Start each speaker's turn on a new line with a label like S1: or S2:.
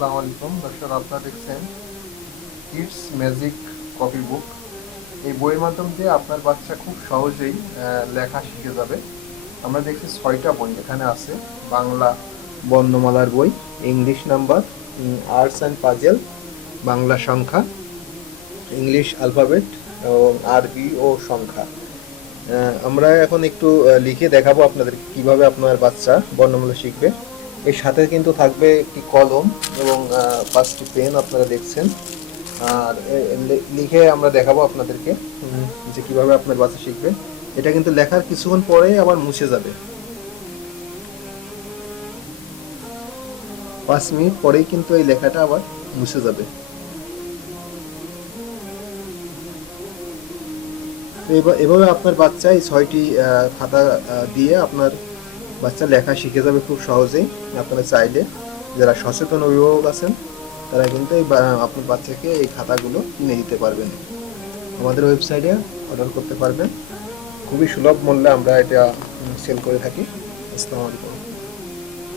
S1: আসসালামু আলাইকুম দর্শক আপনারা দেখছেন কিডস ম্যাজিক কপি বুক এই বইয়ের মাধ্যম দিয়ে আপনার বাচ্চা খুব সহজেই লেখা শিখে যাবে। আমরা দেখছি ছয়টা বই, এখানে আছে বাংলা বর্ণমালার বই English number arts and puzzle Bangla সংখ্যা ইংলিশ অ্যালফাবেট এবং আরবি ও সংখ্যা। আমরা এখন একটু লিখে দেখাবো আপনাদের কীভাবে আপনার বাচ্চা বর্ণমালা শিখবে। এর সাথে কিন্তু থাকবে একটি কলম এবং পাঁচটি পেন আপনারা দেখছেন। আর লিখে আমরা দেখাবো আপনাদেরকে যে কীভাবে আপনার বাচ্চা শিখবে। এটা কিন্তু লেখার কিছুক্ষণ পরেই আবার মুছে যাবে। পাঁচ মিনিট পরেই কিন্তু এই লেখাটা আবার মুছে যাবে। এভাবে আপনার বাচ্চা এই ছয়টি আহ, খাতা দিয়ে আপনার বাচ্চা লেখা শিখে যাবে খুব সহজেই। আপনারা চাইলে যারা সচেতন অভিভাবক আছেন, তারা কিন্তু এই আপনার বাচ্চাকে এই খাতাগুলো কিনে দিতে পারবেন। আমাদের ওয়েবসাইটে অর্ডার করতে পারবেন। খুবই সুলভ মূল্যে আমরা এটা সেল করে থাকি। আসসালামু আলাইকুম।